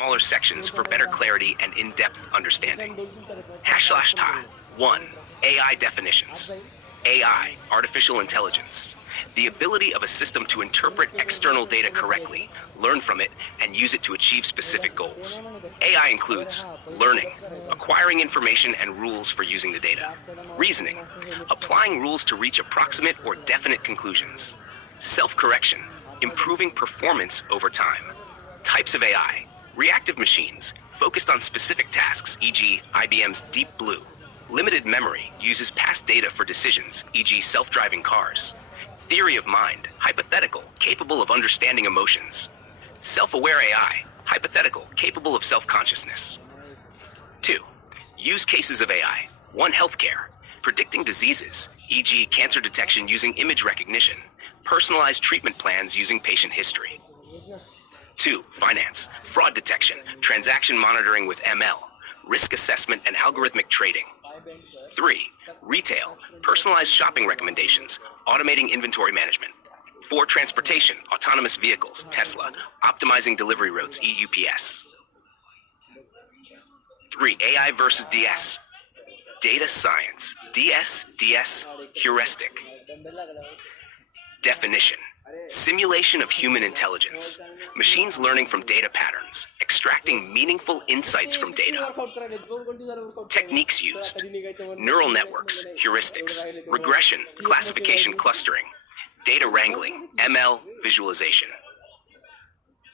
smaller sections for better clarity and in-depth understanding. #ta. 1. AI definitions. AI, artificial intelligence. The ability of a system to interpret external data correctly, learn from it, and use it to achieve specific goals. AI includes learning, acquiring information and rules for using the data. Reasoning, applying rules to reach approximate or definite conclusions. Self-correction, improving performance over time. Types of AI, reactive machines, focused on specific tasks, e.g. IBM's Deep Blue. Limited memory, uses past data for decisions, e.g. self-driving cars. Theory of mind, hypothetical, capable of understanding emotions. Self-aware AI, hypothetical, capable of self-consciousness. 2. Use cases of AI. 1. Healthcare, predicting diseases, e.g. cancer detection using image recognition. Personalized treatment plans using patient history. 2. Finance, fraud detection, transaction monitoring with ML, risk assessment and algorithmic trading. 3. Retail, personalized shopping recommendations, automating inventory management. 4. Transportation, autonomous vehicles, Tesla, optimizing delivery routes, EUPS. 3. AI versus DS. Data science, DS, heuristic. Definition, simulation of human intelligence. Machines learning from data patterns, extracting meaningful insights from data. Techniques used, neural networks, heuristics, regression, classification clustering, data wrangling, ML, visualization.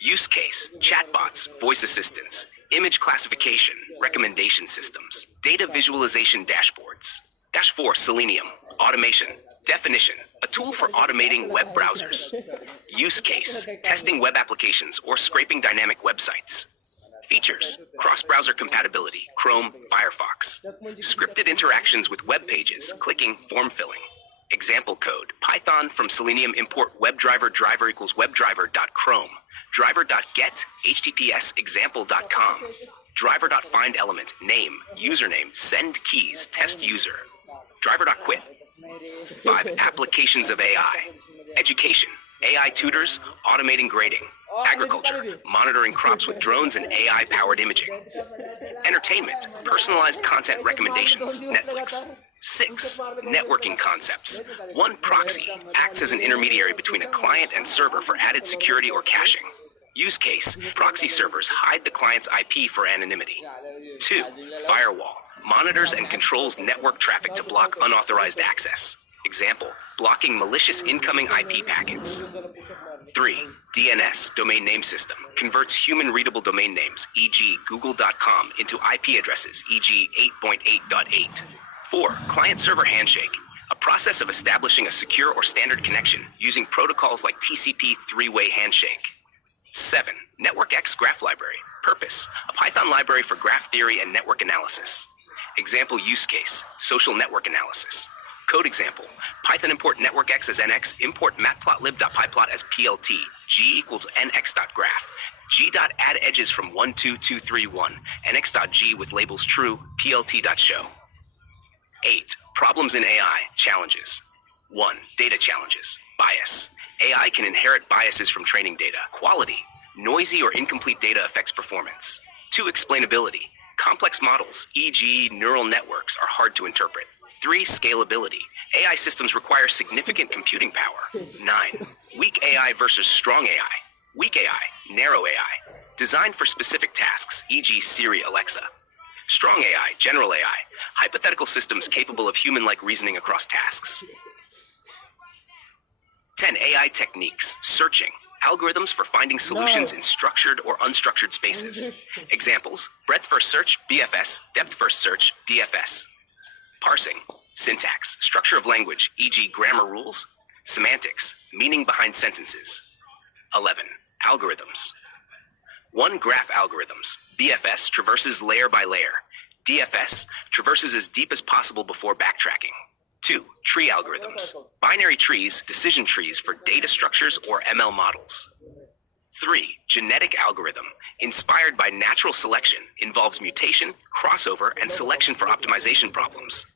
Use case, chatbots, voice assistants, image classification, recommendation systems, data visualization dashboards. -4, Selenium, automation. Definition, a tool for automating web browsers. Use case, testing web applications or scraping dynamic websites. Features, cross-browser compatibility, Chrome, Firefox. Scripted interactions with web pages, clicking, form filling. Example code, Python from Selenium import WebDriver driver equals webdriver.chrome. Driver.get, HTTPS example.com. Driver.find element, name, username, send keys, test user. Driver.quit. 5. Applications of AI. Education, AI tutors, automating grading. Agriculture, monitoring crops with drones and AI-powered imaging. Entertainment, personalized content recommendations, Netflix. 6. Networking concepts. 1. Proxy, acts as an intermediary between a client and server for added security or caching. Use case, proxy servers hide the client's IP for anonymity. 2. Firewall, monitors and controls network traffic to block unauthorized access. Example, blocking malicious incoming IP packets. 3. DNS, domain name system, converts human-readable domain names, e.g. google.com, into IP addresses, e.g. 8.8.8. 4. Client-server handshake, a process of establishing a secure or standard connection using protocols like TCP three-way handshake. 7. NetworkX graph library, purpose, a Python library for graph theory and network analysis. Example use case, social network analysis. Code example, Python import networkx as nx, import matplotlib.pyplot as plt, g equals nx.graph, g.add edges from 1, 2, 2, 3, 1, nx.g with labels true, plt.show. 8. Problems in AI, challenges. 1. Data challenges, bias. AI can inherit biases from training data. Quality, noisy or incomplete data affects performance. 2. Explainability, complex models, e.g. neural networks, are hard to interpret. 3. Scalability, AI systems require significant computing power. 9. Weak AI versus strong AI. Weak AI, narrow AI, designed for specific tasks, e.g. Siri, Alexa. Strong AI, general AI, hypothetical systems capable of human-like reasoning across tasks. 10. AI techniques, searching, algorithms for finding solutions in structured or unstructured spaces. Examples, breadth-first search, BFS, depth-first search, DFS. Parsing, syntax, structure of language, e.g. grammar rules. Semantics, meaning behind sentences. 11. Algorithms. 1. Graph algorithms. BFS traverses layer by layer. DFS traverses as deep as possible before backtracking. 2. Tree algorithms. Binary trees, decision trees for data structures or ML models. 3. Genetic algorithm, inspired by natural selection, involves mutation, crossover, and selection for optimization problems.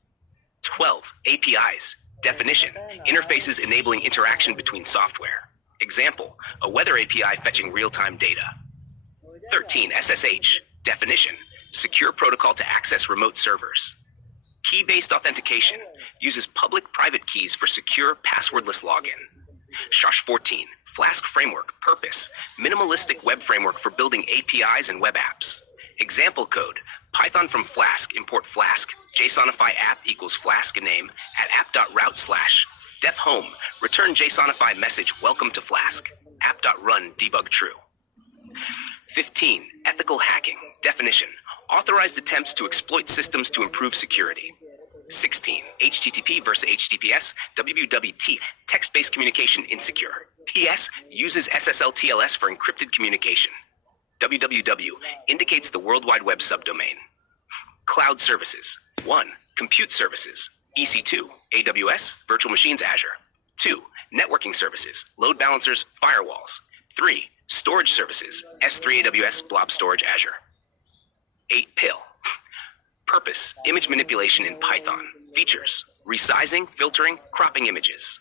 12. APIs. Definition, interfaces enabling interaction between software. Example, a weather API fetching real-time data. 13. SSH. Definition: secure protocol to access remote servers. Key-based authentication uses public-private keys for secure, passwordless login. SHOSH 14. Flask framework. Purpose: minimalistic web framework for building APIs and web apps. Example code: Python from Flask, import Flask, JSONify app equals Flask name at app.route/def home, return JSONify message welcome to Flask, app.run debug true. 15. Ethical hacking. Definition: authorized attempts to exploit systems to improve security. 16. HTTP versus HTTPS, WWT, text-based communication insecure. PS uses SSL TLS for encrypted communication. www indicates the World Wide Web subdomain. Cloud services. 1. Compute services. EC2, AWS, virtual machines Azure. 2. Networking services, load balancers, firewalls. 3. Storage services, S3 AWS, blob storage Azure. 8. PIL. Purpose: image manipulation in Python. Features: resizing, filtering, cropping images.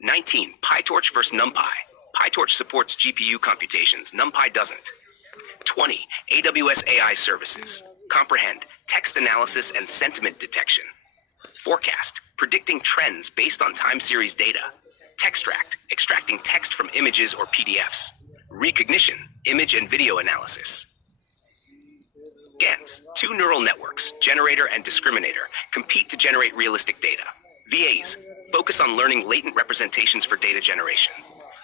19. PyTorch versus NumPy. PyTorch supports GPU computations, NumPy doesn't. 20. AWS AI services. Comprehend, text analysis and sentiment detection. Forecast: predicting trends based on time series data. Textract: extracting text from images or PDFs. Recognition: image and video analysis. GANs, 2 neural networks, generator and discriminator, compete to generate realistic data. VAs, focus on learning latent representations for data generation.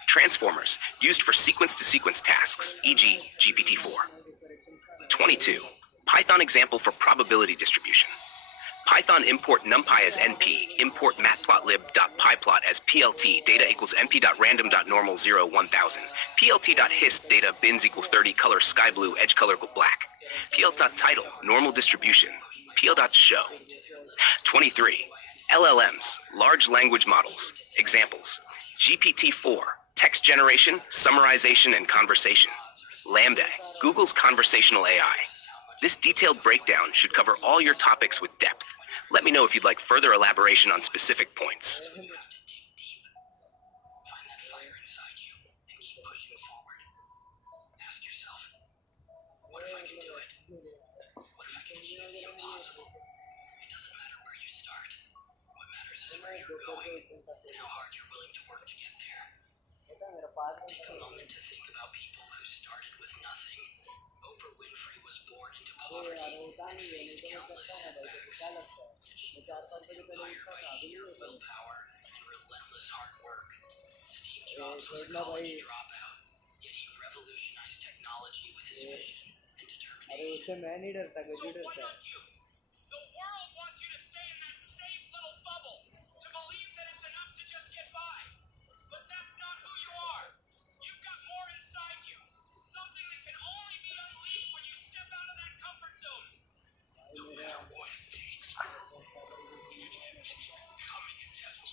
Transformers, used for sequence-to-sequence tasks, e.g. GPT-4. 22. Python example for probability distribution. Python import numpy as np, import matplotlib.pyplot as plt, data equals np.random.normal 0 1000, plt.hist, data bins equals 30, color sky blue, edge color black. pl.title, normal distribution, pl.show. 23. LLMs, large language models. Examples: GPT-4, text generation, summarization, and conversation. Lambda, Google's conversational AI. This detailed breakdown should cover all your topics with depth. Let me know if you'd like further elaboration on specific points. Take a moment to think about people who started with nothing. Oprah Winfrey was born into poverty and faced countless setbacks. Yet she built an empire by sheer willpower and relentless hard work. Steve Jobs was a college dropout, yet he revolutionized technology with his vision and determination. So why not you? The world wants you to stay in that safe little bubble, to believe that it's enough to just get by. But that's not who you are. You've got more inside you. Something that can only be unleashed when you step out of that comfort zone. No matter what it takes, even if it means becoming a devil,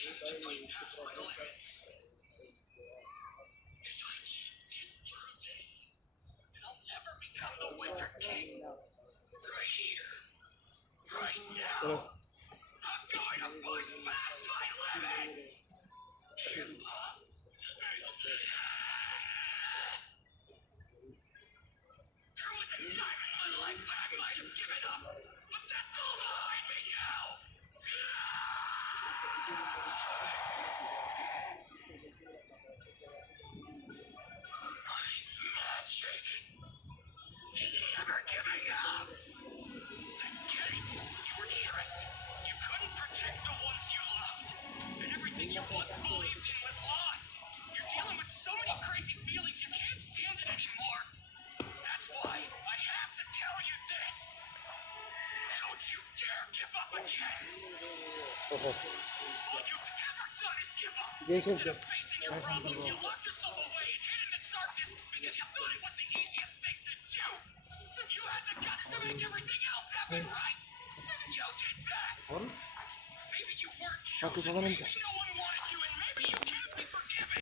you have to push past my limits. If I get through this, And I'll never become the Winter King. right here, right now, I'm going to push past my limits. There was a time in my life when I might have given up, but that's all behind me now. Magic is never giving up. Get it? You were tricked. You couldn't protect the ones you loved. And everything you once believed in was lost. You're dealing with so many crazy feelings you can't stand it anymore. That's why I have to tell you this. Don't you dare give up again. All you've ever done is give up. Instead of facing your problems, you locked yourself away and hid in the darkness because you thought it was the easiest thing to do. You had the guts to make everything else happen, right? You did that. Maybe you weren't chosen. Maybe